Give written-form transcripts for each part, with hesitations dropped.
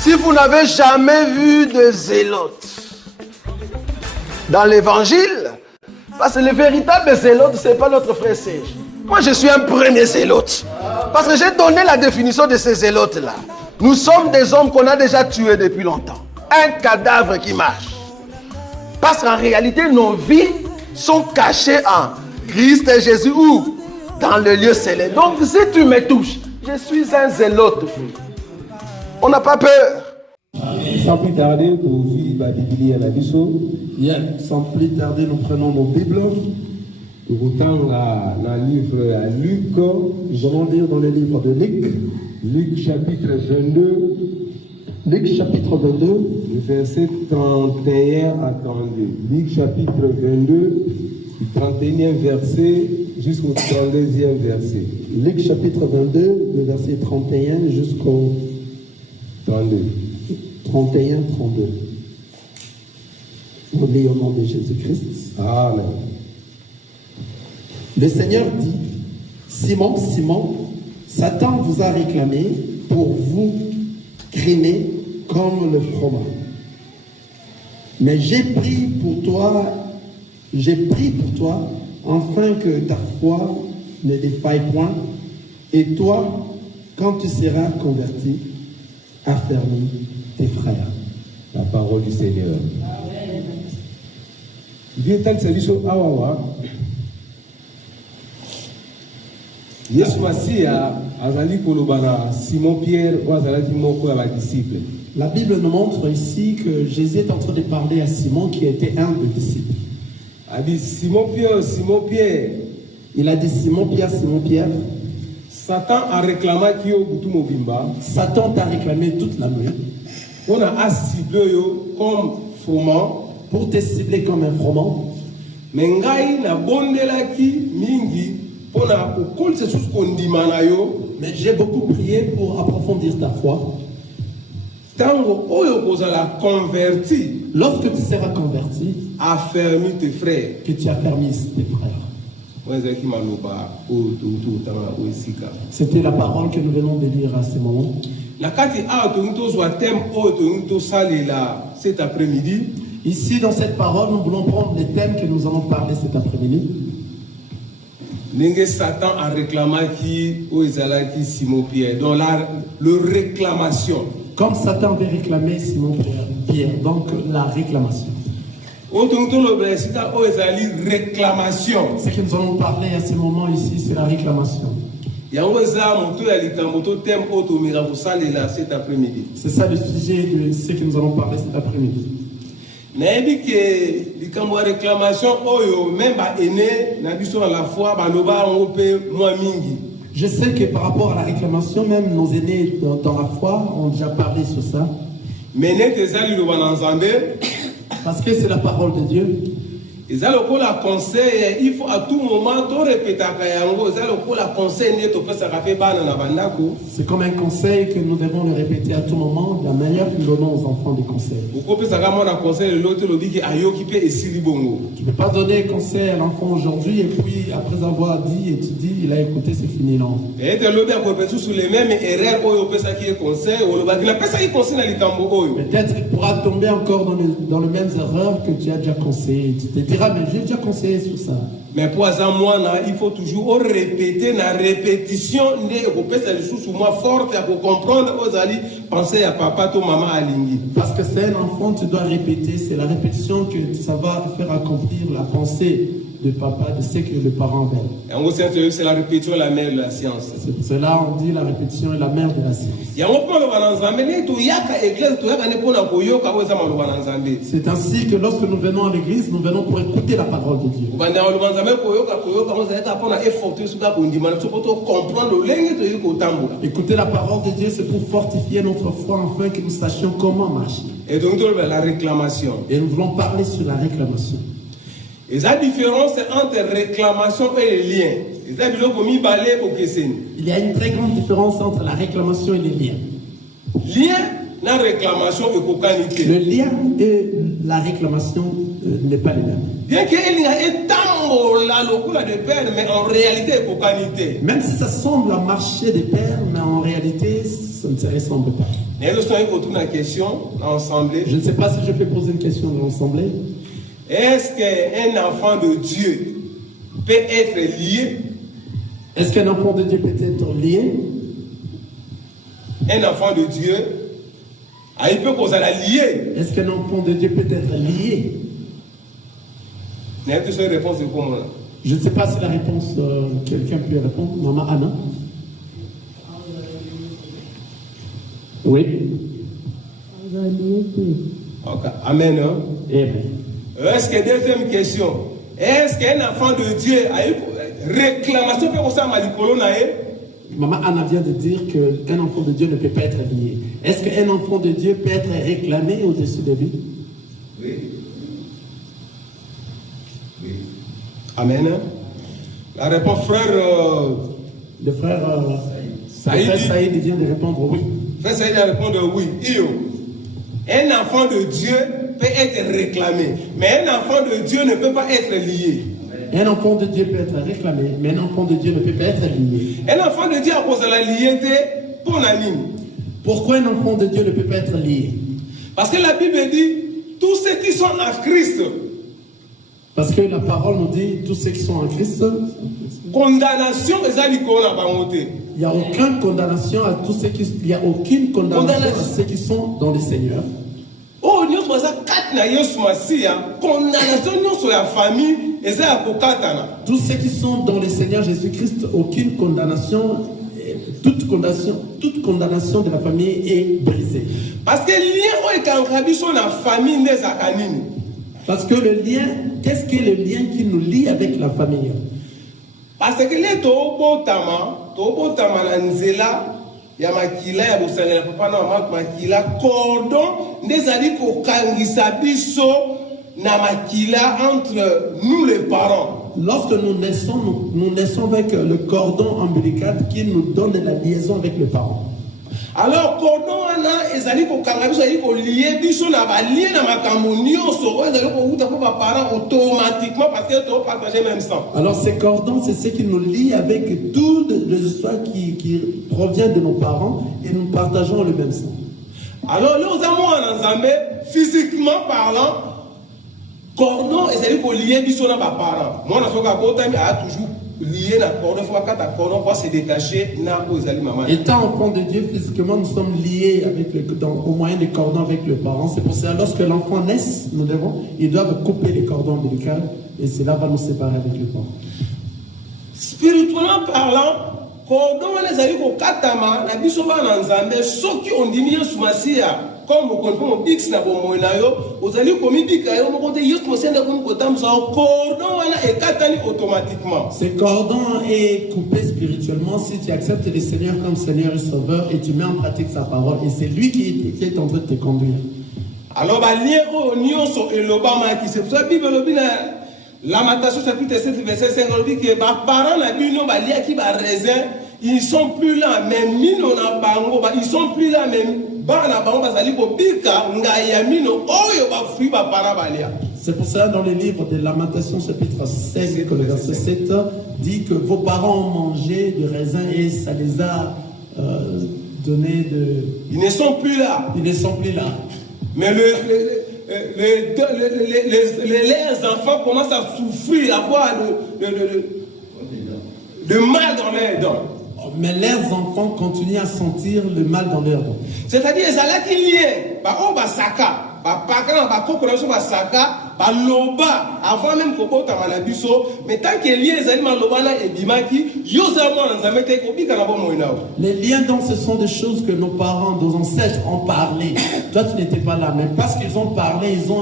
Si vous n'avez jamais vu de zélote dans l'évangile, parce que le véritable zélote, ce n'est pas notre frère Serge. Moi, je suis un premier zélote. Parce que j'ai donné la définition de ces zélotes-là. Nous sommes des hommes qu'on a déjà tués depuis longtemps. Un cadavre qui marche. Parce qu'en réalité, nos vies sont cachées en Christ et Jésus ou dans le lieu céleste. Donc, si tu me touches, je suis un zélote. On n'a pas peur. Sans plus tarder, pour vivre la Bible à la Bisso. Sans plus tarder, nous prenons nos Bibles. Autant dans le livre à Luc, nous allons lire dans le livre de Luc. Luc chapitre 22. Luc chapitre 22. Le verset 31 à 32. Luc chapitre 22, du 31e verset jusqu'au 32e verset. Luc chapitre 22, le verset 31 jusqu'au 32. 31, 32. On lit au nom de Jésus-Christ. Amen. Le Seigneur dit, Simon, Simon, Satan vous a réclamé pour vous grimer comme le froment. Mais j'ai pris pour toi, afin que ta foi ne défaille point, et toi, quand tu seras converti, affermis tes frères. La parole du Seigneur. Dieu t'a dit awawa. Yesu Masia azali kolobana Simon Pierre ou azali moko ya disciple. La Bible nous montre ici que Jésus est en train de parler à Simon qui était un des disciples. A dit Simon Pierre. Il a dit Simon Pierre. Satan a réclamé qui au butu mobimba. Satan t'a réclamé toute la nuit. On a ciblé comme froment. Pour te cibler comme un froment. Mais ngai na bondelaki mingi pour na kokol se sous kondimana yo. Mais j'ai beaucoup prié pour approfondir ta foi. Tango oyo kozala converti. Lorsque tu seras converti, affermis tes frères. Que tu affermisses tes frères. C'était la parole que nous venons de lire à ce moment. Cet après-midi. Ici, dans cette parole, nous voulons prendre les thèmes que nous allons parler cet après-midi. Satan a réclamé qui Simon Pierre. Donc le réclamation. Comme Satan avait réclamé Simon Pierre, donc la réclamation. Réclamation. Ce que nous allons parler à ce moment ici, c'est la réclamation. C'est ça le sujet de ce que nous allons parler cet après-midi. Je sais que par rapport à la réclamation, même nos aînés dans la foi ont déjà parlé sur ça. Parce que c'est la parole de Dieu. Il faut à tout moment répéter. C'est comme un conseil que nous devons le répéter à tout moment, de la manière que nous donnons aux enfants des conseils. Tu ne peux pas donner conseil à l'enfant aujourd'hui et puis après avoir dit et tu dis, il a écouté, c'est fini, non. Peut-être qu'il pourra tomber encore dans les mêmes erreurs que tu as déjà conseillé. Tu te diras, mais j'ai déjà conseillé sur ça. Mais pour ça, il faut toujours répéter la répétition forte pour comprendre penser à papa, ton maman, à Lingui. Parce que c'est un enfant, tu dois répéter, c'est la répétition que ça va faire accomplir la pensée de papa, de ce que le parent veut. C'est la répétition la mère de la science. C'est pour cela on dit la répétition est la mère de la science. C'est ainsi que lorsque nous venons à l'église, nous venons pour écouter la parole de Dieu. Écouter la parole de Dieu, c'est pour fortifier notre foi afin que nous sachions comment marcher. Et donc la réclamation. Et nous voulons parler sur la réclamation. Et la différence entre réclamation et les liens. Il y a une très grande différence entre la réclamation et les liens. Lien, la réclamation et cocanité. Le lien et la réclamation n'est pas les mêmes. Bien qu'il y ait la locura de père, mais en réalité, cocanité. Même si ça semble à marcher des pères, mais en réalité, ça ne se ressemble pas. Je ne sais pas si je peux poser une question dans l'assemblée. Est-ce qu'un enfant de Dieu peut être lié? Est-ce qu'un enfant de Dieu peut être lié? Un enfant de Dieu, il peut causer la lié. Est-ce qu'un enfant de Dieu peut être lié? Je ne sais pas si la réponse, quelqu'un peut répondre. Maman Anna? Oui. Okay. Amen. Hein? Amen. Est-ce que deuxième question, est-ce qu'un enfant de Dieu a eu réclamation pour ça Maman Anna vient de dire qu'un enfant de Dieu ne peut pas être lié. Est-ce qu'un enfant de Dieu peut être réclamé au-dessus de lui? Oui. Oui. Amen. La réponse, frère. Le frère Saïd vient de répondre oui. Frère Saïd a répondu oui. Un enfant de Dieu peut être réclamé, mais un enfant de Dieu ne peut pas être lié. Un enfant de Dieu peut être réclamé, mais un enfant de Dieu ne peut pas être lié. Un enfant de Dieu a cause de la liété pour l'anime. Pourquoi un enfant de Dieu ne peut pas être lié? Parce que la Bible dit tous ceux qui sont en Christ. Parce que la parole nous dit tous ceux qui sont en Christ. Condamnation les alicons à bamoté. Il n'y a aucune condamnation à tous ceux qui. Il n'y a aucune condamnation à ceux qui sont dans le Seigneur. Oh, nous sommes à 4 condamnation sur la famille et ça à tous ceux qui sont dans le Seigneur Jésus-Christ, aucune condamnation, toute condamnation de la famille est brisée. Parce que le lien est en sur la famille des akanines. Parce que le lien, qu'est-ce que le lien qui nous lie avec la famille? Parce que les tobotama la nzela. Ya makila ya bosangela papa na mama makila cordon ndezali ko kangisa biso na makila entre nous les parents. Lorsque nous naissons avec le cordon ombilical qui nous donne la liaison avec les parents. Alors cordon ana ezali ko kanga biso ezali ko lier biso na ba lien na makambo nyonso ezali ko uta pour parents automatiquement parce que to partager même sang. Alors ces cordons c'est ce qui nous lie avec toutes les histoires qui proviennent de nos parents et nous partageons le même sang. Alors là nous avons en Nzambe physiquement parlant cordon ezali ko lier biso na ba parents. Moi na soka botami a toujours lié la cordon, il faut pas cordon pour se détacher na ozali maman. Étant enfant de Dieu physiquement, nous sommes liés avec au moyen des cordons avec les parents. C'est pour ça lorsque l'enfant naît, ils doivent couper les cordons ombilicaux et cela va nous séparer avec les parents. Spirituellement parlant, cordon les amis au katama la biso ba na Nzambe soki ondimi Yesu Masia comme on comprend bix na bomo na yo ozali komi bika yo mo kote Yesu Masia comme kotam sa cordon wana e katani automatiquement. Ce cordon est coupé spirituellement si tu acceptes le Seigneur comme Seigneur et Sauveur et tu mets en pratique sa parole et c'est lui qui est en train de te conduire. Alors ba lien o nyonso elobama qui c'est ça Bible lobina Lamentation chapitre 7 verset 5 on dit que ba parents na bino ba lia ki ba raisin ils sont plus là même mino na bango ba ils sont plus là même ba na bango ba zali ko bika ngaya mino oyo ba fui ba parents ba lia. C'est pour ça dans le livre de Lamentation chapitre 5 que le verset 7 dit que vos parents ont mangé du raisin et ça les a donné de. Ils ne sont plus là. Ils ne sont plus là. Mais les enfants commencent à souffrir, à avoir de mal dans leurs dents. Mais leurs enfants continuent à sentir le mal dans leurs dents. C'est-à-dire, ils allaient qu'il y ait, oh, basaka, bakana, bakokonaso, basaka, baloba, avant même qu'on ta malabiso, mais tant que lié, les animaux lobana et bimaki, yosamo dans un métier, les liens donc ce sont des choses que nos parents, nos ancêtres ont parlé. Toi tu n'étais pas là, mais parce qu'ils ont parlé, ils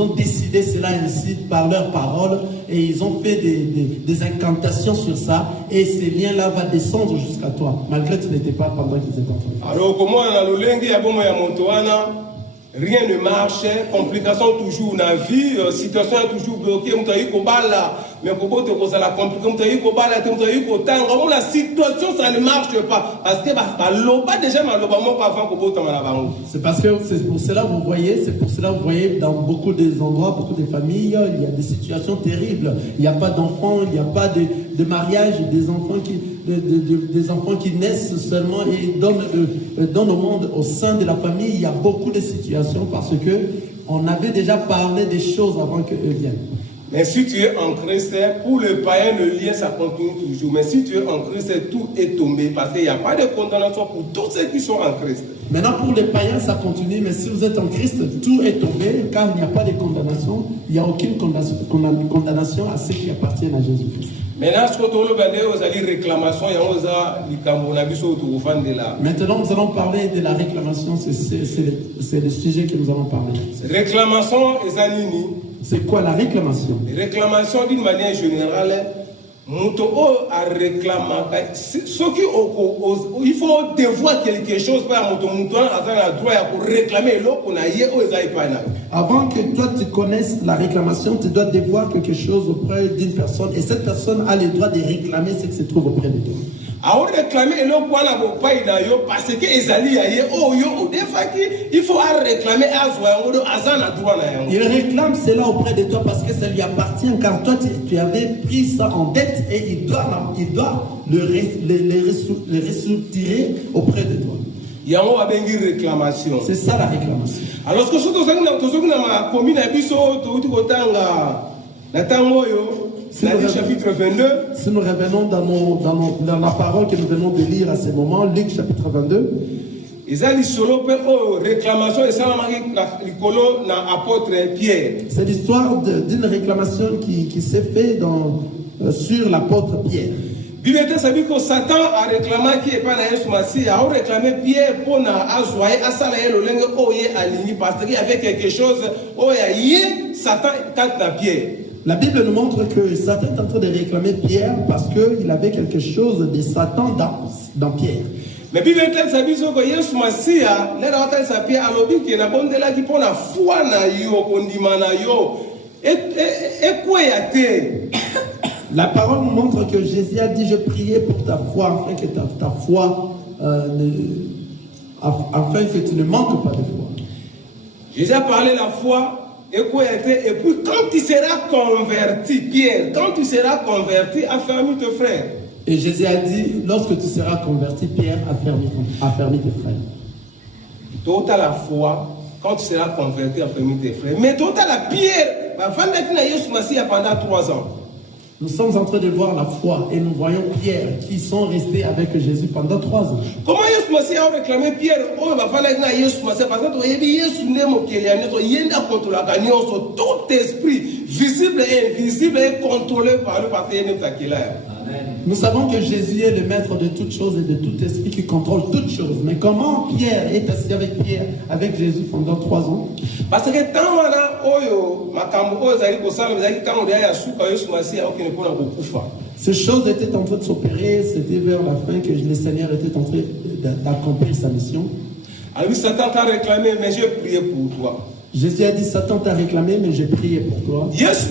ont décidé cela ainsi par leurs paroles et ils ont fait des incantations sur ça et ces liens-là vont descendre jusqu'à toi, malgré que tu n'étais pas pendant qu'ils étaient en train. Alors comment on a le lengue ya bomo ya montoana? Rien ne marche, complication toujours dans la vie, situation est toujours bloquée, mais la complication, la situation ça ne marche pas. Parce que c'est parce que c'est pour cela vous voyez dans beaucoup des endroits, beaucoup de familles, il y a des situations terribles. Il n'y a pas d'enfants, il n'y a pas de mariage, des enfants des enfants qui naissent seulement et donnent au monde au sein de la famille. Il y a beaucoup de situations parce que on avait déjà parlé des choses avant qu'eux viennent. Mais si tu es en Christ, pour le païen, le lien, ça continue toujours. Mais si tu es en Christ, tout est tombé parce qu'il n'y a pas de condamnation pour tous ceux qui sont en Christ. Maintenant, pour les païens, ça continue. Mais si vous êtes en Christ, tout est tombé car il n'y a pas de condamnation. Il n'y a aucune condamnation à ceux qui appartiennent à Jésus-Christ. Maintenant, nous allons parler de la réclamation. C'est le sujet que nous allons parler. Réclamation, c'est quoi la réclamation? Réclamation d'une manière générale, il faut devoir quelque chose pour réclamer l'eau. Avant que toi tu connaisses la réclamation, tu dois devoir quelque chose auprès d'une personne et cette personne a le droit de réclamer ce qui se trouve auprès de toi. Parce que il faut réclamer. Il réclame cela auprès de toi parce que ça lui appartient, car toi tu avais pris ça en dette et il doit le ressoutirer auprès de toi. C'est ça la réclamation. Alors que chapitre 22. Si nous revenons dans la parole que nous venons de lire à ce moment, Luc chapitre 22. C'est l'histoire d'une réclamation qui s'est faite sur l'apôtre Pierre. Satan a réclamé qui est pas a réclamé Pierre pour azoyer parce qu'il y avait quelque chose Satan tente Pierre. La Bible nous montre que Satan est en train de réclamer Pierre parce qu'il avait quelque chose de Satan dans Pierre. Mais Bible dit que Yesu Masia, Pierre alobi que na bondela qui pour la foi na yo kondima na yo et quoi yate. La parole nous montre que Jésus a dit je priais pour ta foi afin que ta foi afin que tu ne manques pas de foi. Jésus a parlé la foi. Et puis quand tu seras converti, Pierre, quand tu seras converti, affermis tes frères. Et Jésus a dit, lorsque tu seras converti, Pierre, affermis tes frères. Toi, tu as la foi, quand tu seras converti, affermis tes frères. Mais toi, tu as la Pierre, pendant 3 ans. Nous sommes en train de voir la foi et nous voyons Pierre qui sont restés avec Jésus pendant 3 ans. Comment Jésus a réclamé Pierre? Tout esprit visible et invisible est contrôlé par le Père. Nous savons que Jésus est le maître de toutes choses et de tout esprit qui contrôle toutes choses. Mais comment Pierre est assis avec Jésus pendant 3 ans? Parce que ces choses étaient en train de s'opérer, c'était vers la fin que le Seigneur était en train d'accomplir sa mission. Alors Satan t'a réclamé, mais j'ai prié pour toi. Jésus a dit, Satan t'a réclamé, mais j'ai prié pour toi. Jésus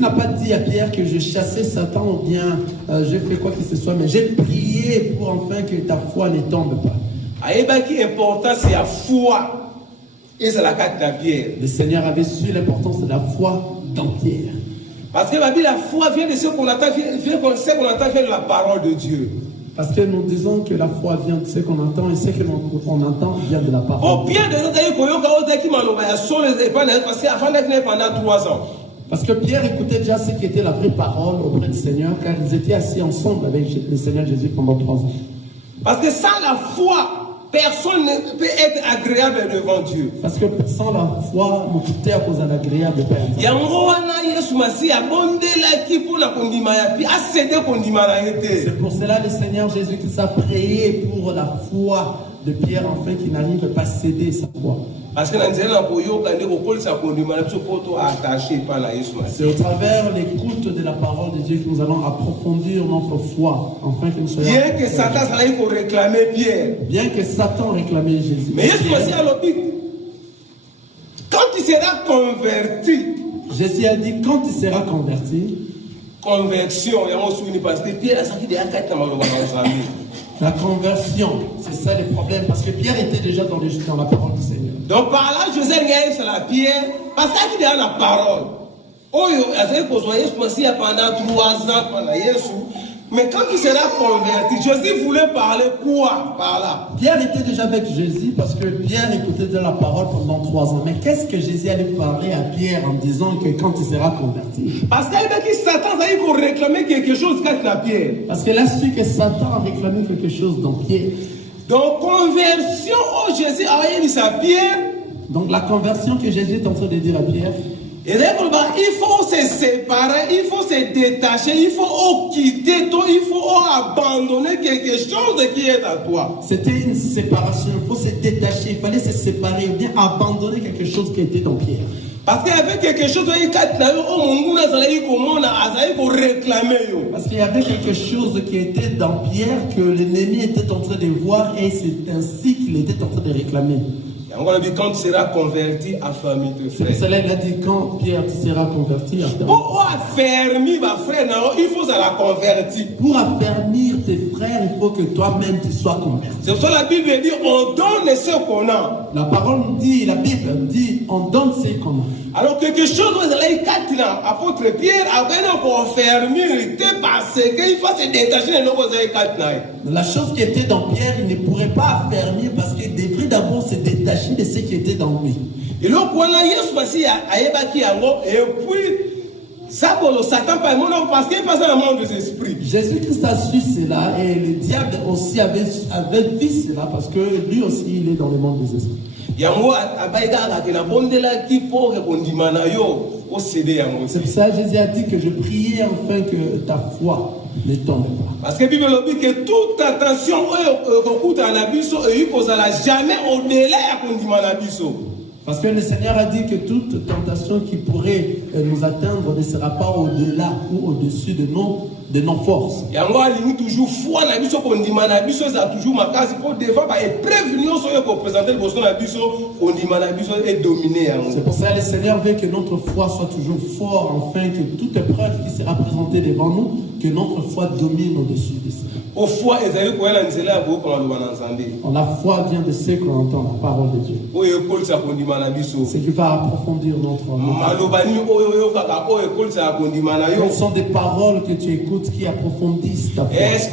n'a pas dit à Pierre que je chassais Satan ou bien je fais quoi que ce soit, mais j'ai prié pour enfin que ta foi ne tombe pas. Le Seigneur avait su l'importance de la foi dans Pierre. Parce que la foi vient de ce qu'on entend, vient de la parole de Dieu. Parce que nous disons que la foi vient de ce qu'on entend et ce que l'on entend vient de la parole. Oh, bien de pendant 3 ans. Parce que Pierre écoutait déjà ce qui était la vraie parole auprès du Seigneur, car ils étaient assis ensemble avec le Seigneur Jésus pendant 3 ans. Parce que sans la foi, personne ne peut être agréable devant Dieu. Parce que sans la foi, nous tout est à cause de l'agréable Père. C'est pour cela le Seigneur Jésus qui s'est prié pour la foi de Pierre, afin qu'il n'arrive pas à céder sa foi. Parce que c'est au travers l'écoute de la parole de Dieu que nous allons approfondir notre foi, afin que nous soyons. Bien que Satan s'allait pour réclamer Pierre. Bien que Satan réclamait Jésus. Mais quand tu seras converti. Jésus a dit quand tu seras converti. Conversion, parce que Pierre a sorti des La conversion, c'est ça le problème, parce que Pierre était déjà dans la parole du Seigneur. Donc par là, José est sur la pierre, parce qu'il est dans la parole. Oh, il a posé pendant 3 ans pendant Jésus. Mais quand il sera converti, Jésus voulait parler quoi par là? Pierre était déjà avec Jésus parce que Pierre écoutait de la parole pendant 3 ans. Mais qu'est-ce que Jésus allait parler à Pierre en disant que quand il sera converti? Parce que Satan a dit qu'on réclamait quelque chose quand il a Pierre. Parce qu'il a su que Satan a réclamé quelque chose dans Pierre. Donc conversion, oh Jésus a dit à Pierre. Donc la conversion que Jésus est en train de dire à Pierre. Il faut se séparer, il faut se détacher, il faut quitter toi, il faut abandonner quelque chose qui est à toi. C'était une séparation, il faut se détacher, il fallait se séparer ou bien abandonner quelque chose qui était dans Pierre. Parce qu'il y avait quelque chose qui était dans Pierre que l'ennemi était en train de voir et c'est ainsi qu'il était en train de réclamer. Quand tu seras converti, affermis tes frères. C'est cela il a dit quand Pierre tu seras converti. Pour affermir ma frère, il faut se la convertir. Pour affermir tes frères, il faut que toi-même tu sois converti. C'est pour ça que la Bible dit on donne ce qu'on a. La parole dit, la Bible dit on donne ce qu'on a. Alors quelque chose apôtre Pierre avait pour affermir parce qu'il faut se détacher de nos. La chose qui était dans Pierre, il ne pourrait pas affermir parce qu'il devrait d'abord se détacher de ce qui était dans lui. Et donc, Satan parce qu'il passe dans le monde des esprits. Jésus-Christ a su cela et le diable aussi avait vu cela parce que lui aussi il est dans le monde des esprits. C'est pour ça que Jésus a dit que je priais afin que ta foi ne tombe pas. Parce que la Bible dit que toute attention jamais au-delà de parce que le Seigneur a dit que toute tentation qui pourrait nous atteindre ne sera pas au-delà ou au-dessus de nos forces. C'est pour ça que le Seigneur veut que notre foi soit toujours forte, afin que toute épreuve qui sera présentée devant nous, que notre foi domine au-dessus de ça. La foi vient de ce qu'on entend, la parole de Dieu. C'est qui va approfondir notre ce sont des paroles que tu écoutes qui approfondissent ta foi. Est-ce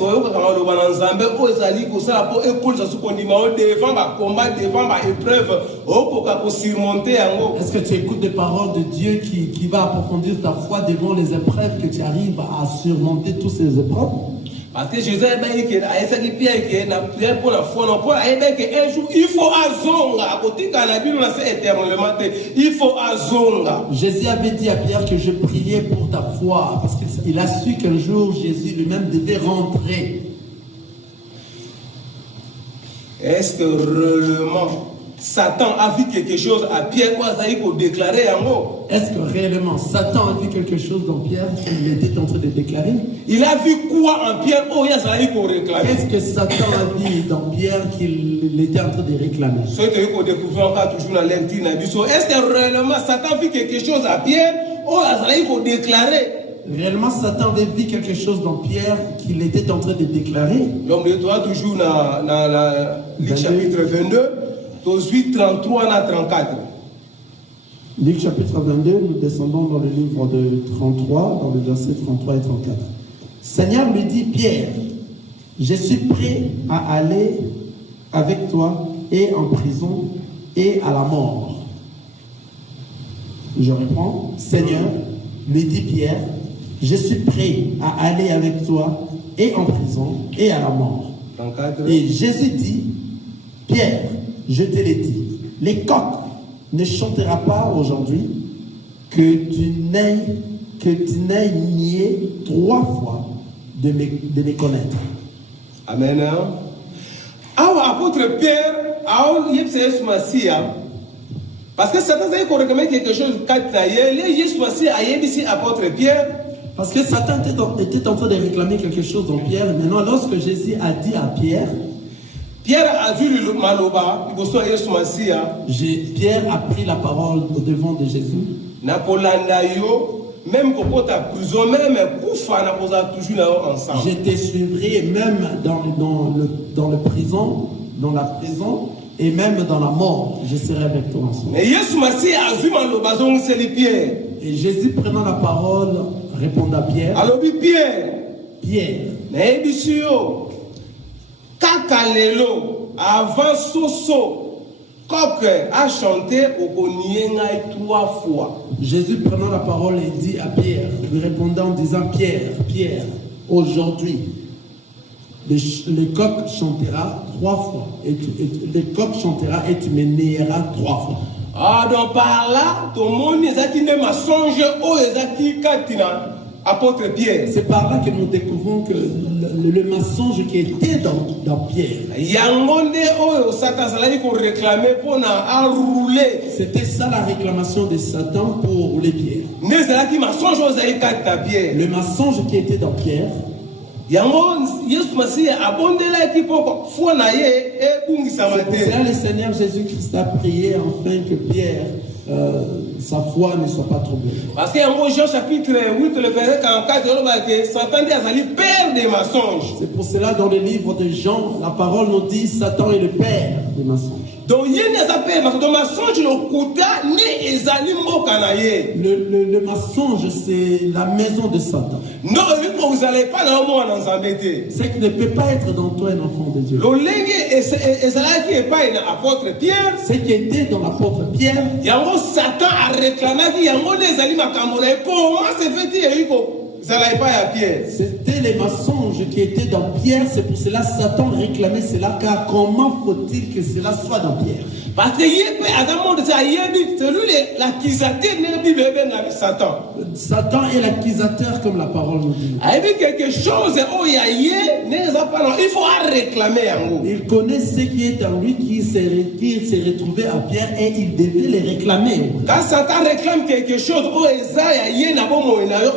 que tu écoutes des paroles de Dieu qui va approfondir ta foi devant les épreuves que tu arrives à surmonter toutes ces épreuves? Parce que Jésus a dit que pour la foi, un jour il faut azonga. Il faut azonga. Jésus avait dit à Pierre que je priais pour ta foi parce qu'il a su qu'un jour Jésus lui-même devait rentrer. Est-ce que réellement Satan a vu quelque chose à Pierre pour déclarer en haut? Est-ce que réellement Satan a vu quelque chose dans Pierre qu'il était en train de déclarer? Il a vu quoi en Pierre pour réclamer? Qu'est-ce que Satan a vu dans Pierre qu'il était en train de réclamer? Ceux qui ont découvert encore toujours dans l'intime, est-ce que réellement Satan a vu quelque chose à Pierre pour déclarer? Réellement, Satan avait vu quelque chose dans Pierre qu'il était en train de déclarer. L'homme de toi, toujours dans Luc chapitre 22, 8, 33 à 34. Luc chapitre 22, nous descendons dans le livre de 33, dans le verset 33 et 34. Seigneur lui dit, Pierre, je suis prêt à aller avec toi et en prison et à la mort. Je reprends. Seigneur lui dit Pierre, je suis prêt à aller avec toi et en prison et à la mort. 34. Et Jésus dit, Pierre, je te l'ai dit, les coqs ne chantera pas aujourd'hui que tu n'aies nié 3 fois de me connaître. Amen. Apôtre Pierre, parce que Satan a réclamé quelque chose apôtre Pierre. Parce que Satan était en train de réclamer quelque chose dans Pierre. Maintenant, lorsque Jésus a dit à Pierre, Pierre a vu le maloba, Pierre a pris la parole au devant de Jésus. même quand ta prison, même Koufa, n'a pas toujours là ensemble. Je te suivrai même dans la prison, et même dans la mort, je serai avec toi ensemble. Mais Yesu Massi a zuma le bazon c'est les Pierre. Et Jésus prenant la parole répond à Pierre. Alors Pierre. Pierre. Kakalelo avant Soso. Coq a chanté au Konienga 3 fois. Jésus prenant la parole et dit à Pierre, lui répondant en disant Pierre, aujourd'hui, le coq chantera 3 fois. Et le coq chantera et tu me nieras 3 fois. Ah, donc par là, tout le monde est ma songe au Katina. Apôtre Pierre. C'est par là que nous découvrons que le mensonge qui était dans Pierre. C'était ça la réclamation de Satan pour rouler Pierre. Le mensonge qui était dans Pierre. C'est pour le Seigneur Jésus-Christ a prié afin que Pierre, sa foi ne soit pas troublée. Parce que en Jean chapitre 8, le verset 44, Satan dit à père des mensonges. C'est pour cela dans le livre de Jean, la parole nous dit Satan est le père des mensonges. Donc il y a des mensonges le mensonge c'est la maison de Satan. Non, vous n'allez pas dans le monde en s'embêter. C'est qu'il ne peut pas être dans toi un enfant de Dieu. Ce qui était dans l'apôtre Pierre. Satan a réclamé qu'il y a des aliments pour moi c'est fait c'était les mensonges qui étaient dans Pierre. C'est pour cela Satan réclamait cela, car comment faut-il que cela soit dans Pierre? Parce que Satan est l'accusateur, comme la parole nous dit. Quelque chose, il faut réclamer. Il connaît ce qui est dans lui, qui s'est retrouvé à Pierre, et il devait les réclamer. Quand Satan réclame quelque chose,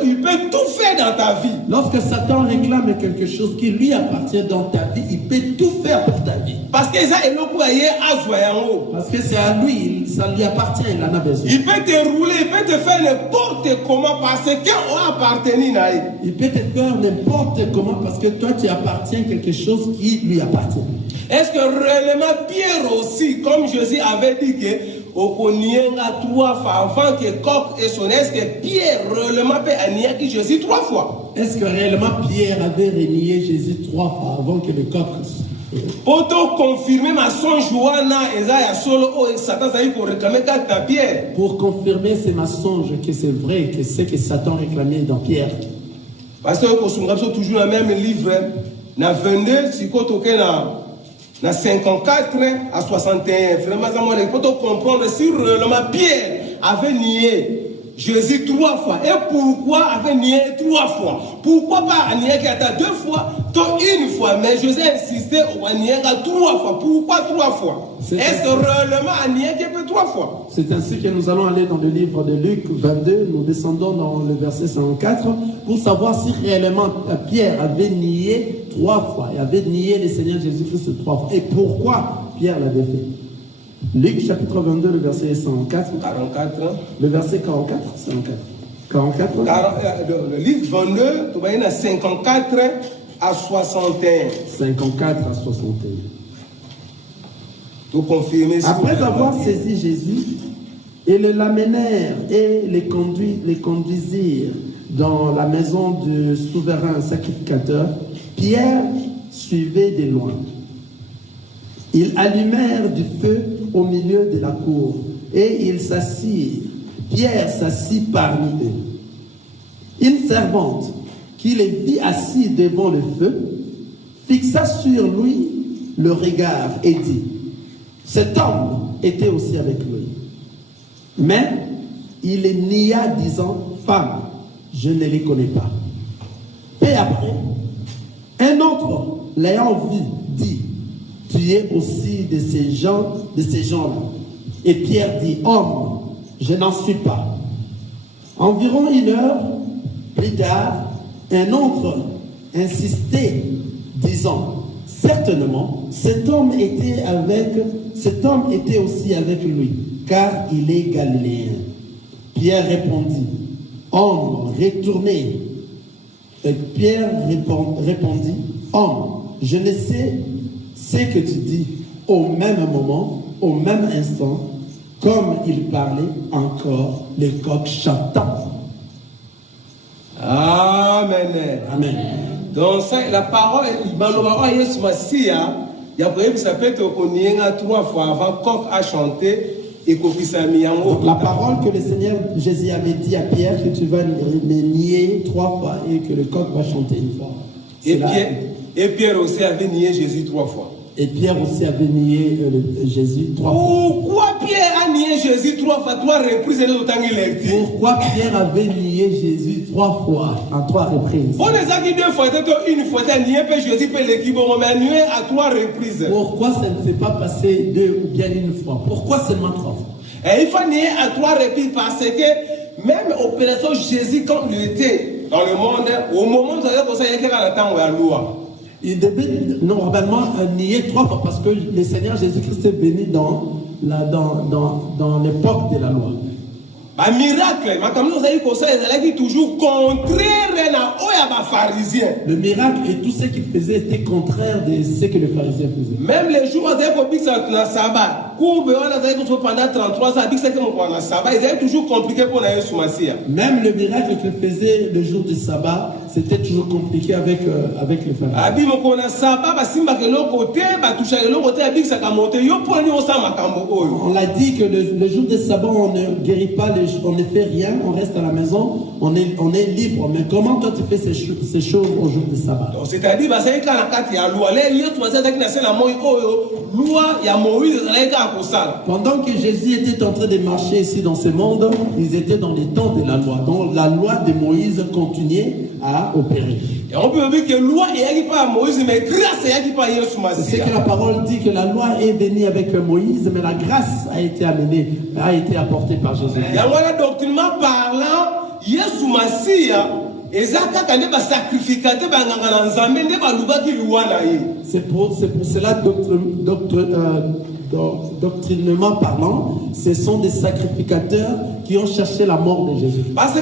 il peut tout faire dans ta vie. Lorsque Satan réclame quelque chose qui lui appartient dans ta vie, il peut tout faire pour ta vie. Parce que ça est parce que c'est à lui, ça lui appartient, il en a besoin. Il peut te rouler, il peut te faire n'importe comment parce qu'on appartient. Il peut te faire n'importe comment parce que toi tu appartiens à quelque chose qui lui appartient. Est-ce que réellement Pierre aussi, comme Jésus avait dit que au Nienga 3 fois avant que coq et son, est-ce que Pierre réellement peut nier Jésus 3 fois? Est-ce que réellement Pierre avait renié Jésus 3 fois avant que le coq? Pour confirmer ma songe pour confirmer ces mensonges que c'est vrai que c'est que Satan réclamait dans Pierre. Parce que nous toujours le même livre, na 22, si na 54 à 61. Vraiment, il faut comprendre si réellement Pierre avait nié Jésus 3 fois. Et pourquoi avait nié 3 fois? Pourquoi pas nier qu'il y a 2 fois, une fois? Mais Jésus insistait à nier 3 fois. Pourquoi 3 fois? Est-ce que réellement à nier qu'il peut 3 fois? C'est ainsi que nous allons aller dans le livre de Luc 22. Nous descendons dans le verset 54 pour savoir si réellement Pierre avait nié 3 fois. Il avait nié le Seigneur Jésus-Christ 3 fois. Et pourquoi Pierre l'avait fait? Luc chapitre 22, le verset 104. 44. Le verset 44, 54. 44. Le Luc 22, tu vas y aller à 54 à 61. 54 à 61. Pour confirmer. Après avoir saisi Jésus, ils l'amenèrent et les conduisirent dans la maison du souverain sacrificateur. Pierre suivait de loin. Ils allumèrent du feu au milieu de la cour et ils s'assirent. Pierre s'assit parmi eux. Une servante qui les vit assis devant le feu fixa sur lui le regard et dit: cet homme était aussi avec lui. Mais il les nia disant: femme, je ne les connais pas. Et après, un autre l'ayant vu dit: tu es aussi de ces gens-là. Et Pierre dit: homme, je n'en suis pas. Environ 1 heure plus tard, un autre insistait, disant: certainement, cet homme était aussi avec lui, car il est galiléen. Pierre répondit: Homme, retournez. Et Pierre répondit, homme, je ne sais ce que tu dis. Au même moment, au même instant, comme il parlait encore, les coqs chantant. Amen. Amen. Donc ça, la parole, il y a que ça peut être qu'on y a 3 fois avant coq a chanté et qu'on puisse donc la parole que le Seigneur Jésus avait dit à Pierre que tu vas me nier 3 fois et que le coq va chanter 1 fois. Et Pierre aussi avait nié Jésus 3 fois. Et Pierre aussi avait nié Jésus 3 fois. Pourquoi Pierre a nié Jésus 3 fois, 3 reprises et autant qu'il est dit? Pourquoi Pierre avait nié Jésus 3 fois, en 3 reprises? On les a dit 2 fois, une fois, nié Jésus peut l'équipe, mais nié à 3 reprises. Pourquoi ça ne s'est pas passé 2 ou bien 1 fois? Pourquoi seulement 3 fois? Et il faut nier à 3 reprises parce que même opération Jésus, quand il était dans le monde, au moment où il y a la loi. Il devait normalement nier 3 fois parce que le Seigneur Jésus-Christ est venu dans l'époque de la loi. Miracle, toujours contraire à pharisien. Le miracle et tout ce qu'il faisait était contraire de ce que les pharisiens faisaient. Même les jours où ils ont sabbat, pendant 33 ans, ils étaient toujours compliqué pour aller sur Massia. Même le miracle qu'il faisait le jour du sabbat, c'était toujours compliqué avec les pharisiens. On l'a dit que le jour du sabbat, on ne guérit pas, on ne fait rien, on reste à la maison, on est libre. Mais comment toi tu fais ces choses au jour du sabbat? C'est-à-dire, pendant que Jésus était en train de marcher ici dans ce monde, ils étaient dans les temps de la loi. Donc la loi de Moïse continuait à opérer. Et on peut dire que la loi n'est pas Moïse, mais grâce n'est pas Jésus. C'est que la parole dit que la loi est venue avec Moïse, mais la grâce a été amenée, a été apportée par Jésus. Et voilà, doctrinement parlant, Jésus Massia, c'est pour cela, doctrinement parlant, ce sont des sacrificateurs qui ont cherché la mort de Jésus. Parce que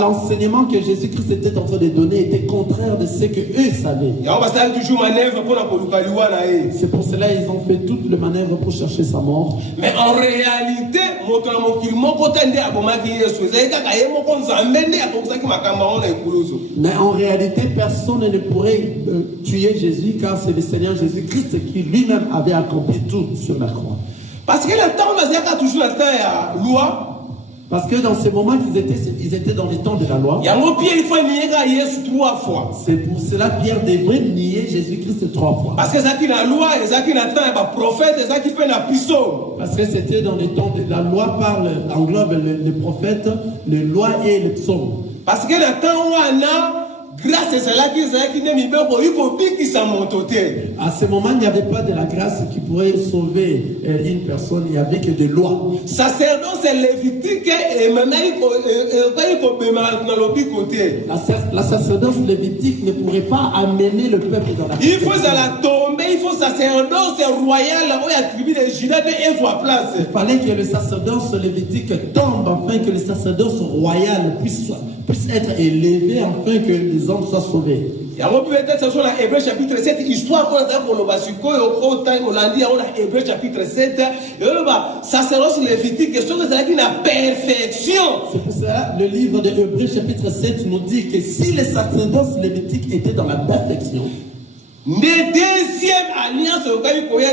l'enseignement que Jésus-Christ était en train de donner était contraire de ce que eux savaient. C'est pour cela qu'ils ont fait toutes les manœuvres pour chercher sa mort. Mais en réalité, personne ne pourrait tuer Jésus, car c'est le Seigneur Jésus-Christ qui lui-même avait accompli tout sur la croix. Parce que le temps, toujours la loi. Parce que dans ces moments ils étaient dans les temps de la loi. C'est pour cela Pierre devrait nier Jésus-Christ 3 fois. Parce que la loi, prophète, parce que c'était dans les temps de la loi, englobe les prophètes, les lois et les psaumes. Parce que le temps où on a grâce à cela à ce moment, il n'y avait pas de la grâce qui pourrait sauver une personne, il n'y avait que des lois. Sacerdoce lévitique et la sacerdoce lévitique ne pourrait pas amener le peuple dans la il faut la tomber, il faut sacerdoce royal où la tribu de Juda soit place. Il fallait que le sacerdoce lévitique tombe afin que le sacerdoce royal puisse être élevé afin que les hommes soient sauvés. Et on peut être sur la Hébreu chapitre 7, histoire qu'on a pour le Basiko, au temps Hollandais, on a Hébreu chapitre 7, et on a sacerdoce lévitique, et sur la perfection. C'est pour cela le livre de Hébreu chapitre 7 nous dit que si les sacerdoces lévitiques étaient dans la perfection, les deuxième alliance au cas où il y a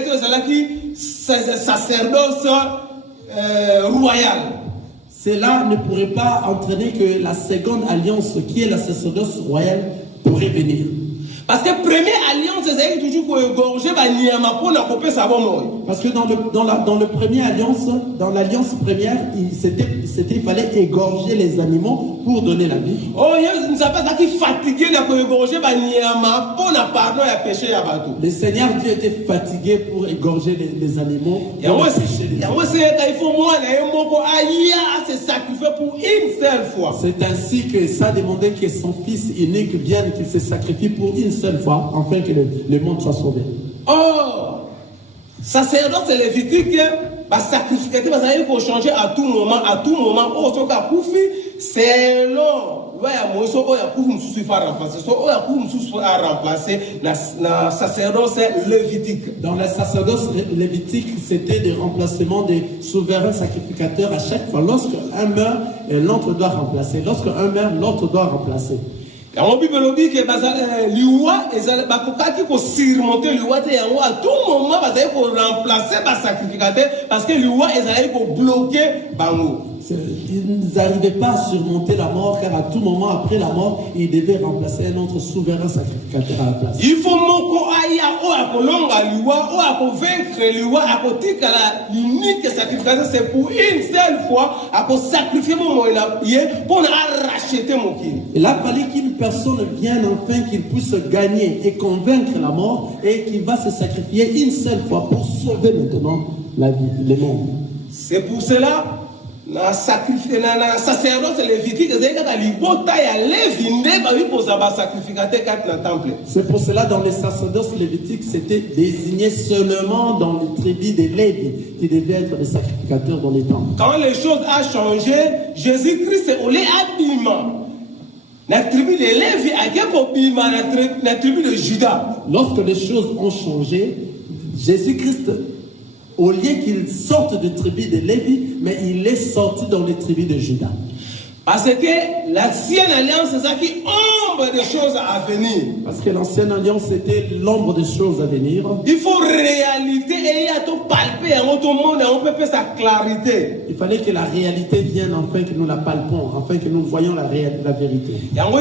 sacerdoce royal. Cela ne pourrait pas entraîner que la seconde alliance, qui est la sacerdoce royale, pourrait venir. Parce que première alliance, c'est toujours égorger parce que dans le premier alliance, dans l'alliance première, il fallait égorger les animaux pour donner la vie. Oh, il ne pas fatigué égorger péché. Le Seigneur Dieu était fatigué pour égorger les animaux. Il faut moi se sacrifier pour une seule fois. C'est ainsi que ça demandait que son fils unique vienne, qu'il se sacrifie pour une seule fois, afin que le monde soit sauvé. Oh, Sacerdoce lévitique, sacrificateur, il faut changer à tout moment. Oh, ce cas c'est long. Sacerdoce lévitique. Dans le sacerdoce lévitique, c'était des remplacements des souverains sacrificateurs à chaque fois. Lorsqu'un meurt, l'autre doit remplacer. Lorsqu'un meurt, l'autre doit remplacer. Dans la Bible, dit que l'Iwa est surmonter l'Iwa à tout moment, pour remplacer le sacrificateur parce que l'Iwa est pour bloquer Bango. Ils n'arrivaient pas à surmonter la mort car à tout moment après la mort, ils devaient remplacer un autre souverain sacrificateur à la place. Il faut moko aya o akolonga liwa o akovaincre liwa akotika l'unique sacrificateur c'est pour une seule fois à sacrifier mon moyen pour racheter mon king. Il a fallu qu'une personne vienne enfin qu'il puisse gagner et convaincre la mort et qu'il va se sacrifier une seule fois pour sauver maintenant la vie, le monde. C'est pour cela na sacerdoce lévitique c'est pour cela dans les sacerdoces lévitiques c'était désigné seulement dans les tribus des Lévi qui devaient être des sacrificateurs dans les temples. Quand les choses ont changé, Jésus-Christ est allé abîmement. La tribu de Lévi a la tribu de Juda. Lorsque les choses ont changé, Jésus-Christ, au lieu qu'il sorte de tribu de Lévi, mais il est sorti dans les tribus de Juda. Parce que l'ancienne alliance, c'est ça qui ombre des choses à venir. Parce que l'ancienne alliance, c'était l'ombre des choses à venir. Il faut réalité et il y a tout palper à notre monde et on peut faire sa clarité. Il fallait que la réalité vienne afin que nous la palpons, afin que nous voyons la vérité. Il y a un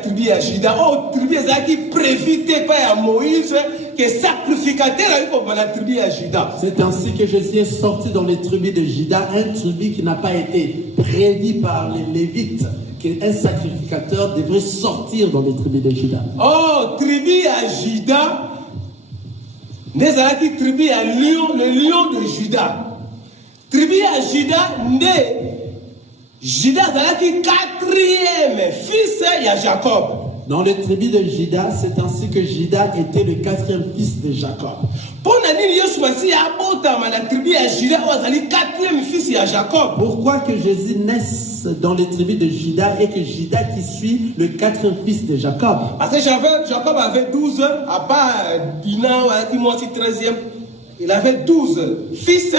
tribu à Juda. Oh, tribu qui prévitait pas à Moïse que sacrificateur a eu la tribu à Juda. C'est ainsi que Jésus est sorti dans les tribus de Juda, un tribu qui n'a pas été prévu par les Lévites, qu'un sacrificateur devrait sortir dans les tribus de Juda. Oh, tribu à Juda, les tribu à Lion, le lion de Juda. Tribu à Juda, Juda est quatrième fils de Jacob. Dans les tribus de Juda, c'est ainsi que Juda était le quatrième fils de Jacob. Pourquoi que Jésus naisse dans les tribus de Juda et que Juda qui suit le quatrième fils de Jacob? Parce que Jacob avait 12, à part Dina, qui moi aussi 13e, il avait 12 fils.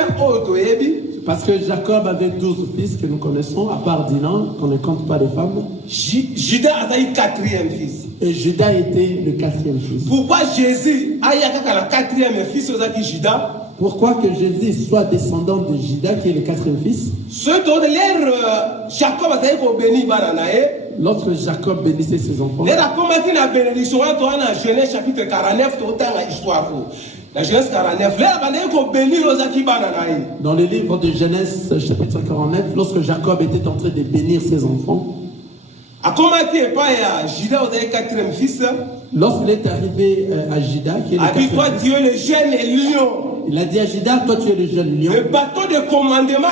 Parce que Jacob avait 12 fils que nous connaissons, à part Dinan, qu'on ne compte pas les femmes. Judas a eu 4e fils. Et Judas était le 4e fils. Pourquoi Jésus a eu le 4e fils de Judas? Pourquoi que Jésus soit descendant de Judas, qui est le 4e fils? Jacob a été béni. Lorsque Jacob bénissait ses enfants. Genèse chapitre 49, histoire. La Genèse 49, dans le livre de Genèse chapitre 49, lorsque Jacob était en train de bénir ses enfants, lorsqu'il est arrivé à Juda, qui est le tu es le jeune lion. Il a dit à Juda, toi tu es le jeune lion. Le bâton de commandement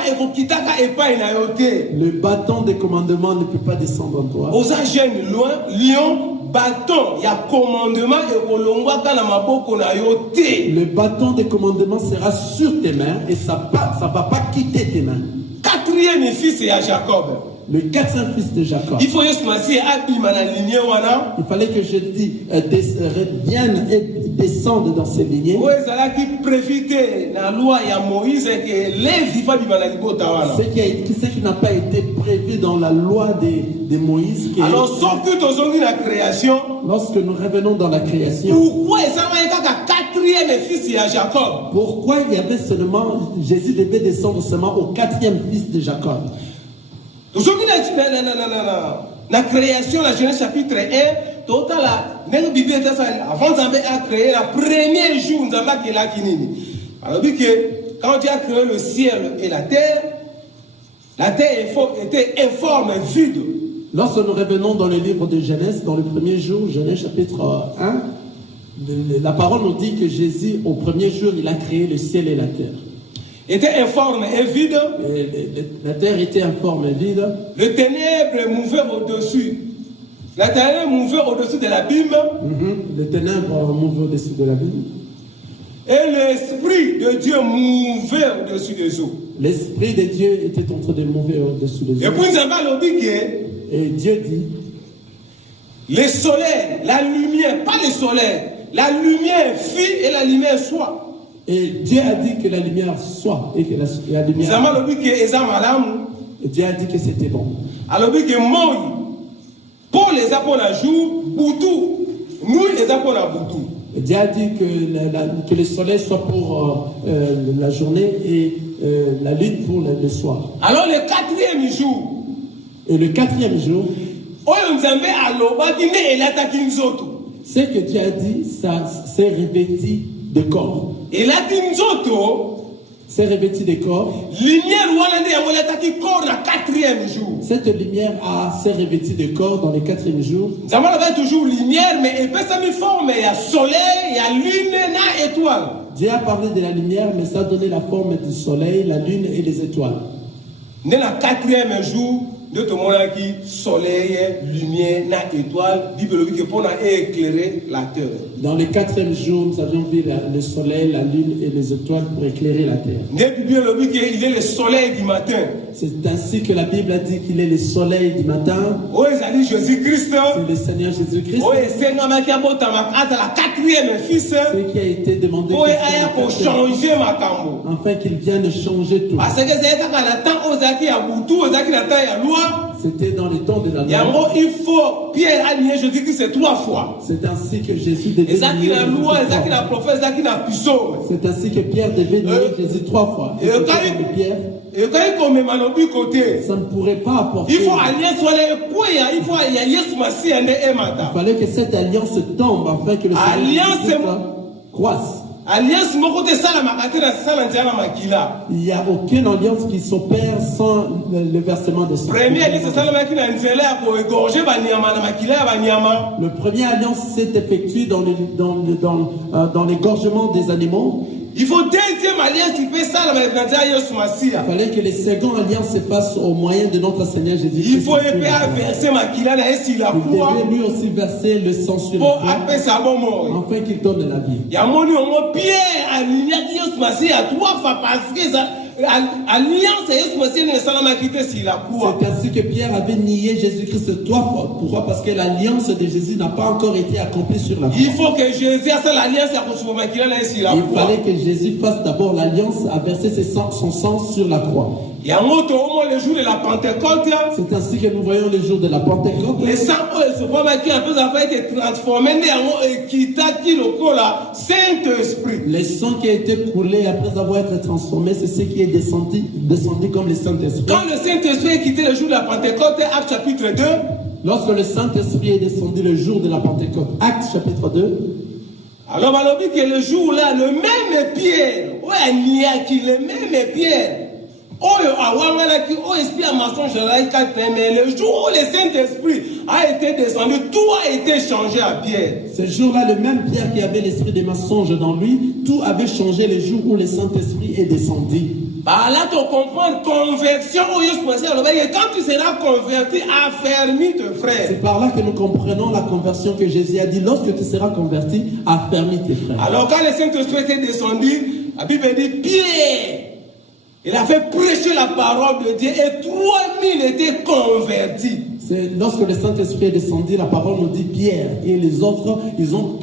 le bâton de commandement ne peut pas descendre en toi. Aux jeune lion, bâton, il y a commandement et le bâton de commandement sera sur tes mains et ça va pas quitter tes mains. Quatrième fils c'est à Jacob. Le 4e fils de Jacob. Il faut il fallait que Jésus vienne et descende dans ces lignées. Ce qui n'a pas été prévu dans la loi de Moïse. Alors, lorsque nous revenons dans la création, pourquoi il y avait seulement, Jésus devait descendre seulement au 4e fils de Jacob? La création, la Genèse chapitre 1, total, avant Zambé a créé la première jour, Zambé qui l'a kinini. Alors, quand Dieu a créé le ciel et la terre était informe, vide. Lorsque nous revenons dans le livre de Genèse, dans le premier jour, Genèse chapitre 1, la parole nous dit que Jésus, au premier jour, il a créé le ciel et la terre. Était informe et vide. La terre était informe et vide. Le ténèbre mouvait au-dessus. La ténèbre mouvait au-dessus de l'abîme. Le ténèbre mouvait au-dessus de l'abîme. Et l'Esprit de Dieu mouvait au-dessus des eaux. L'Esprit de Dieu était en train de mouver au-dessus des eaux. Et puis nous avons dit que Et Dieu dit, le soleil, la lumière, pas le soleil, la lumière fit et la lumière soit. et Dieu a dit que la lumière soit et que la Nous lumière. avons dit que Eza Malam, Et Dieu a dit que c'était bon. alors dit que moi, pour les apôtres à jour, Boutou, nous les apôtres à Boutou. Et Dieu a dit que le soleil soit pour la journée et la lune pour le soir. Alors le quatrième jour, Et le quatrième jour, ce que Dieu a dit, ça s'est revêtu de corps. Et la C'est revêtu de corps. Cette lumière s'est revêtue de corps dans le quatrième jour. Nous avons toujours lumière, mais elle peut se former. Il y a soleil, il y a lune, il y a étoile. Dieu a parlé de la lumière, mais ça a donné la forme du soleil, la lune et les étoiles. Dans le quatrième jour, de tout le monde qui soleil, lumière, étoile, Bible dit que pour éclairer la terre. Dans le quatrième jour, nous avions vu le soleil, la lune et les étoiles pour éclairer la terre. Bible dit qu'il est le soleil du matin. C'est ainsi que la Bible a dit qu'il est le soleil du matin. Oh, c'est Jésus-Christ. C'est le Seigneur Jésus-Christ. Oh, c'est la quatrième fils. Ce qui a été demandé pour changer ma cambo. afin qu'il vienne changer tout. Parce que c'est quand le temps où il y a Boutou, il y a la loi. C'était dans les temps de la loi. Il faut Pierre a nié Jésus-Christ c'est 3 fois. C'est ainsi que Jésus devait nier la loi, la prophète, la puissance. C'est ainsi que Pierre devait nier Jésus 3 fois. Et Pierre, et quand il comme Manobi côté, ça ne pourrait pas apporter. Il faut alliance il faut alliance il fallait que cette alliance tombe afin que le Seigneur croisse. Alliance mon côté ça la makatera ça la makila. Il n'y a aucune alliance qui s'opère sans le versement de sang. Première alliance ça la makila nzela pour égorger banyama na makila banyama. Le premier alliance s'est effectué dans l'égorgement des animaux. Il faut deuxième alliance qui fait ça la makila Yesu Masia. Il fallait que les secondes alliances se fassent au moyen de notre Seigneur Jésus-Christ. Il faut verser makila na esi la Il devait lui aussi verser le sang sur la croix afin qu'il donne la vie. Il y a mon Pierre allié Yesu Masia 3 fois parce que ça alliance Yesu Masia ne s'en a quitté sur la croix. C'est ainsi que Pierre avait nié Jésus-Christ 3 fois. Pourquoi? Parce que l'alliance de Jésus n'a pas encore été accomplie sur la croix. Il faut que Jésus fasse l'alliance sur la croix. Il fallait que Jésus fasse d'abord l'alliance à verser son sang sur la croix. Il y a un autre moment le jour de la Pentecôte. C'est ainsi que nous voyons le jour de la Pentecôte. Les sangs qui avaient été transformés Saint-Esprit. Le sang qui a été coulé après avoir été transformé, c'est ce qui est descendu comme le Saint-Esprit. Quand le Saint-Esprit est quitté le jour de la Pentecôte, Acte chapitre 2. Lorsque le Saint-Esprit est descendu le jour de la Pentecôte, Acte chapitre 2. Alors, on dit que le jour-là, le même Pierre, le même Pierre, mais le jour où le Saint-Esprit a été descendu, tout a été changé à Pierre. Ce jour-là, le même Pierre qui avait l'esprit des mensonges dans lui, tout avait changé le jour où le Saint-Esprit est descendu. Bah là, tu comprends, conversion, quand tu seras converti, affermis tes frères. C'est par là que nous comprenons la conversion que Jésus a dit. Lorsque tu seras converti, affermis tes frères. Alors quand le Saint-Esprit était descendu, la Bible dit Pierre, il a fait prêcher la parole de Dieu et 3000 étaient convertis. Lorsque le Saint-Esprit est descendu, la parole nous dit Pierre et les autres, ils ont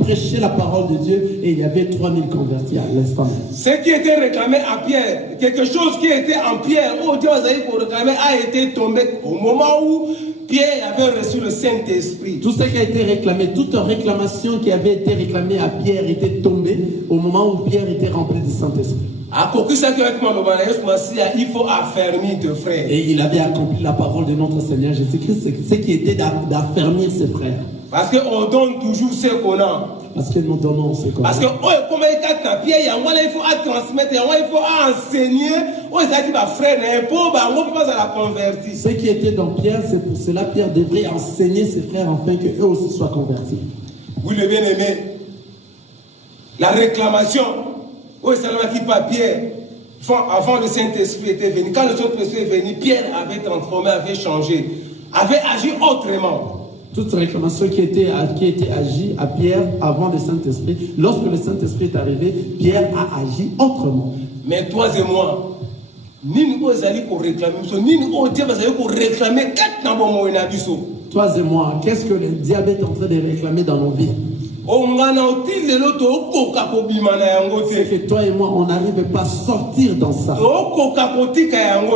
prêché la parole de Dieu et il y avait 3000 convertis à l'instant même. Ce qui était réclamé à Pierre, quelque chose qui était en Pierre, où Dieu pour réclamer, a été tombé au moment où Pierre avait reçu le Saint-Esprit. Tout ce qui a été réclamé, toute réclamation qui avait été réclamée à Pierre était tombée au moment où Pierre était rempli du Saint-Esprit. Il faut affermir tes frères. Et il avait accompli la parole de notre Seigneur Jésus-Christ, ce qui était d'affermir ses frères. Parce qu'on donne toujours ce qu'on a. Parce que nous donnons ce qu'on a. Parce que comme il faut transmettre, il faut enseigner. Ce qui était dans Pierre, c'est pour cela Pierre devrait enseigner ses frères afin qu'eux aussi soient convertis. Oui, le bien-aimé. La réclamation. Oui, c'est là qui pas Pierre. Avant le Saint-Esprit était venu. Quand le Saint-Esprit est venu, Pierre avait transformé, avait changé, avait agi autrement. Toute réclamation qui était agie à Pierre avant le Saint-Esprit. Lorsque le Saint-Esprit est arrivé, Pierre a agi autrement. Mais toi et moi, ni nous allons réclamer, ni nous allons réclamer quatre n'abomons et n'abissons. Toi et moi, qu'est-ce que le diable est en train de réclamer dans nos vies? C'est que toi et moi, on n'arrive pas à sortir dans ça. On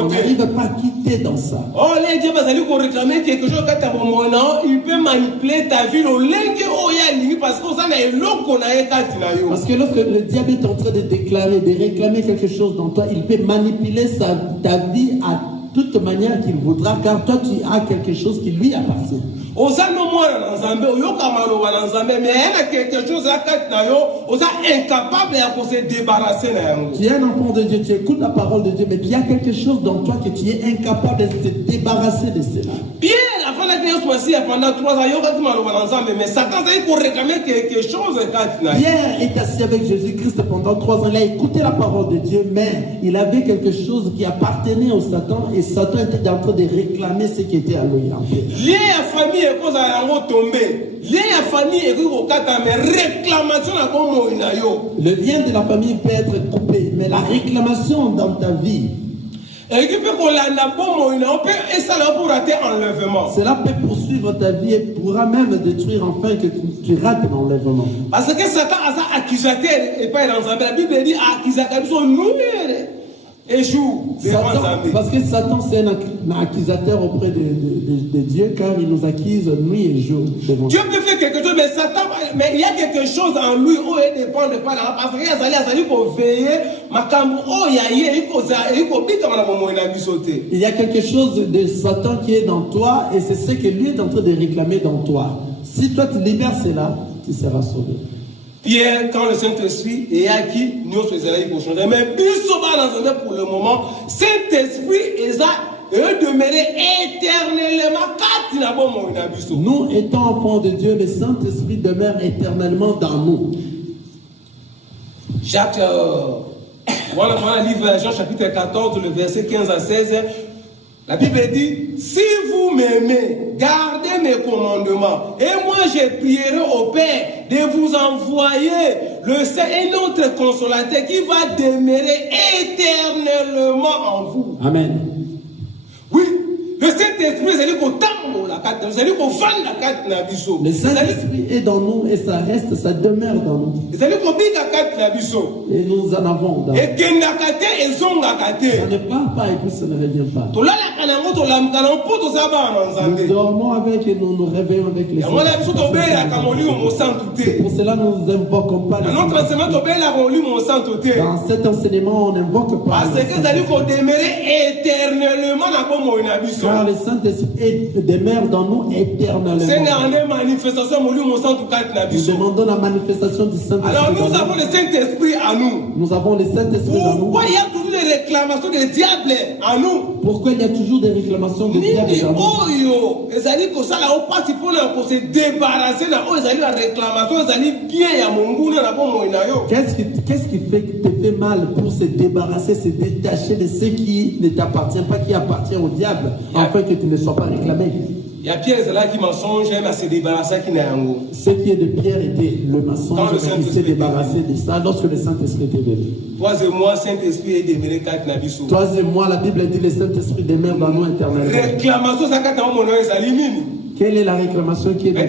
n'arrive pas à quitter dans ça. Oh, les diables vont réclamer quelque chose quand tu as mon nom, il peut manipuler ta vie au lingue parce que lorsque le diable est en train de déclarer, de réclamer quelque chose dans toi, il peut manipuler ta vie à toute manière qu'il voudra, car toi tu as quelque chose qui lui appartient. Mais il y a quelque chose incapable de se débarrasser. Tu es un enfant de Dieu, tu écoutes la parole de Dieu, mais il y a quelque chose dans toi que tu es incapable de se débarrasser de cela. Pierre, avant la guerre soit pendant 3 ans, mais Satan a réclamé quelque chose. Pierre est assis avec Jésus-Christ pendant 3 ans. Il a écouté la parole de Dieu, mais il avait quelque chose qui appartenait au Satan, et Satan était en train de réclamer ce qui était à lui. Lié à famille et cause à tombé. Lié à famille et réclamation à le lien de la famille peut être coupé, mais la réclamation dans ta vie, cela peut poursuivre ta vie et pourra même détruire enfin que tu rates l'enlèvement. Parce que Satan a accusateur et pas dans la Bible dit accusateur sont nous et joue parce que Satan c'est un accusateur auprès de Dieu, car il nous accuse nuit et jour. Dieu peut faire quelque chose, mais Satan, mais il y a quelque chose en lui où il dépend de pas là, parce qu'il faut veiller il y a quelque chose de Satan qui est dans toi, et c'est ce que lui est en train de réclamer dans toi. Si toi tu libères cela, tu seras sauvé. Pierre, quand le Saint-Esprit est acquis, nous sommes pour changer. Mais pour le moment, Saint-Esprit est demeuré éternellement. Nous étant enfants de Dieu, le Saint-Esprit demeure éternellement dans nous. Jacques, voilà le livre Jean chapitre 14, le verset 15 à 16. La Bible dit, si vous m'aimez, gardez mes commandements. Et moi, je prierai au Père de vous envoyer un autre consolateur qui va demeurer éternellement en vous. Amen. Oui, le Saint-Esprit, c'est lui qu'on tambo la carte, c'est lui qu'on fend la carte na biso. Le Saint-Esprit est dans nous et ça reste, ça demeure dans nous. C'est lui qu'on big la carte na biso. Et nous en avons dans nous. Et qu'il n'a qu'à terre et son n'a qu'à terre. Ça ne part pas et puis ça ne revient pas. Nous dormons avec et nous nous réveillons avec les Saints. C'est pour cela nous n'invoquons pas les Saints. Dans cet enseignement, on n'invoque pas. Parce que ça dit qu'on demeurer éternellement dans le car le Saint-Esprit demeure dans nous éternellement. Nous demandons la manifestation du Saint-Esprit. Alors nous avons le Saint-Esprit à nous. Nous avons le Saint-Esprit dans nous. Pourquoi il y a toujours des réclamations des diables à nous? Pourquoi il y a toujours des réclamations des diables à nous? Que ça là, on passe pour se débarrasser là, on la réclamation, bien à mon Qu'est-ce qui fait que te fait mal pour se débarrasser, se détacher de ce qui ne t'appartient pas, qui appartient au diable, afin que tu ne sois pas réclamé? Il y a Pierre là qui mensonge, à se débarrasser qui n'a rien. Ce qui est de Pierre était le mensonge, qui s'est débarrassé de ça lorsque le Saint-Esprit était venu. Toi et moi, Saint-Esprit est demeuré quatre nabiso. Toi et moi, la Bible dit le Saint-Esprit demeure dans nous éternellement. Réclamation, ça quand on est alimini. Quelle est la réclamation qui est dans nous?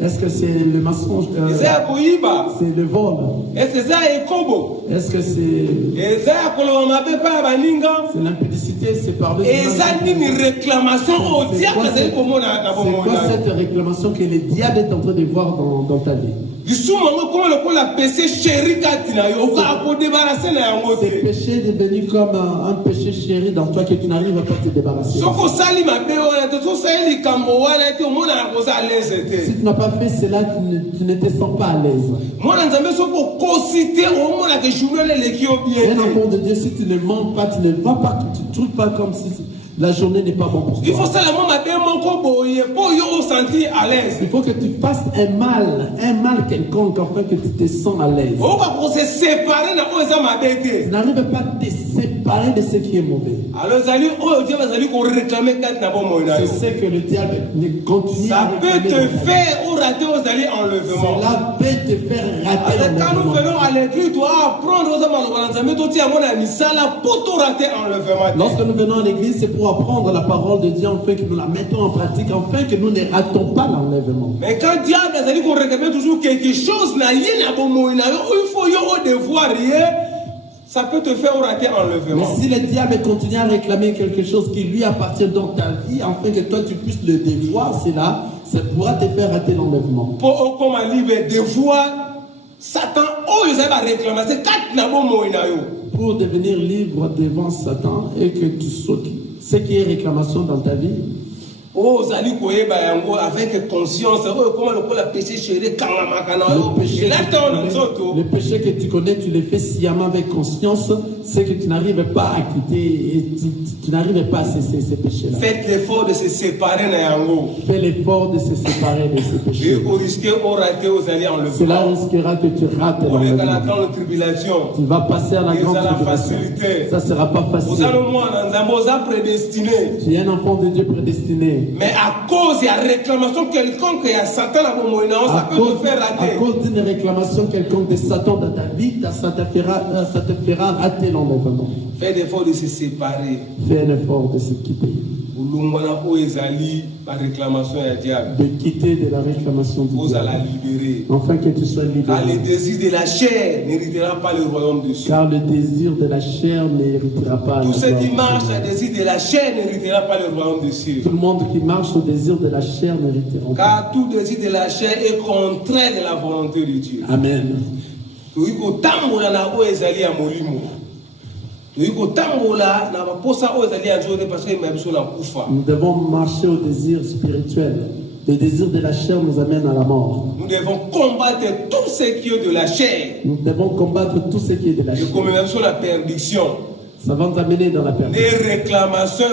Est-ce que c'est le mensonge? C'est le vol? Est-ce que c'est l'impudicité? C'est par-dessus. C'est quoi cette réclamation que le diable est en train de voir dans ta vie? Ce péché est devenu comme un péché chéri dans toi que tu n'arrives pas à te débarrasser. Si tu n'as pas fait cela, tu ne te sens pas à l'aise. Un enfant de Dieu, si tu ne mens pas, tu ne vas pas, tu ne trouves pas comme si la journée n'est pas bonne pour toi. Il faut seulement sentir à l'aise. Il faut que tu fasses un mal quelconque afin que tu te sens à l'aise. Tu n'arrives pas à te séparer parler de ce qui est mauvais. Alors, C'est ce que le diable continue ça à peut réclamer te dans ta vie. faire ou rater aux alliés enlèvement. Cela peut te faire rater Quand nous l'enlèvement. venons à l'église, tu dois apprendre aux hommes pour tout rater enlèvement. Lorsque nous venons à l'église, c'est pour apprendre la parole de Dieu, afin que nous la mettons en pratique, afin que nous ne ratons pas l'enlèvement. Mais quand diable a dit qu'on réclame toujours quelque chose, il faut devoir rien, ça peut te faire rater enlèvement. Mais si le diable continue à réclamer quelque chose qui lui appartient dans ta vie, afin que toi tu puisses le devoir, c'est là, ça pourra te faire rater l'enlèvement. Pour comme un livre devoir, Satan, il va réclamer, c'est quatre nabo moinayo. Pour devenir libre devant Satan et que tu sautes ce qui est réclamation dans ta vie. Oh, Zali Koye Bayango avec conscience, comment le péché chéri, le péché que tu connais, tu le fais sciemment avec conscience, c'est que tu n'arrives pas à quitter et tu n'arrives pas à cesser ces péchés-là. Faites l'effort de se séparer, Nayango. Fais l'effort de se séparer de ces péchés. Et vous risquez de rater aux alliés en le faisant. Cela risquera que tu rates Pour la l'enlèvement. grande tribulation. Tu vas passer à la grande tribulation. Ça sera pas Vous facile. allez moi, Nanzamoza prédestiné. Tu es un enfant de Dieu prédestiné. Mais à cause de la réclamation quelconque, il y a Satan à mon moyen, ça peut te faire À rater. cause d'une réclamation quelconque de Satan dans ta vie, ça te fera rater l'enlèvement. Fais l'effort de se séparer. Fais un effort de se quitter. La réclamation est diable. De quitter de la réclamation du Vous allez diable. la libérer. Afin que tu sois Car le libéré. désir de la chair n'héritera pas le royaume de Dieu. Car le désir de la chair n'héritera pas. Tous la ceux gloire qui de marchent Dieu. au désir de la chair n'héritera pas le royaume de Dieu. Tout le monde qui marche au désir de la chair n'héritera pas. Car tout désir de la chair est contraire de la volonté de Dieu. Amen. Nous devons marcher au désir spirituel. Le désir de la chair nous amène à la mort. Nous devons combattre tout ce qui est de la chair. Nous devons combattre tout ce qui est de la chair. Et comme même sur la perdition. Ça va nous amener dans la perdition. Les réclamations,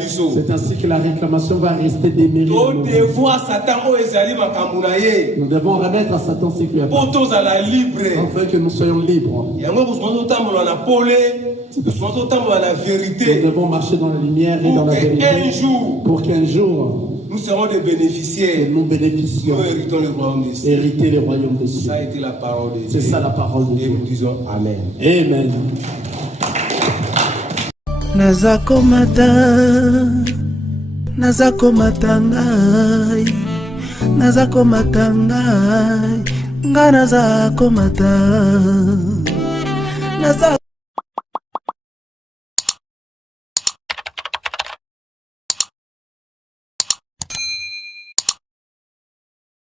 toujours. C'est ainsi que la réclamation va rester déméritée. Nous devons remettre à Satan ce qui est pour tous à la libre. Afin que nous soyons libres. Nous devons marcher dans la lumière et dans la vérité. Pour qu'un jour, nous serons des bénéficiaires. Nous bénéficions. Nous héritons le royaume des cieux. Hériter le royaume des cieux. Ça a été la parole de Dieu. C'est ça la parole de Dieu. Et nous disons Amen. Amen. Nazako matangai, nazako matangai, nga nazako matangai.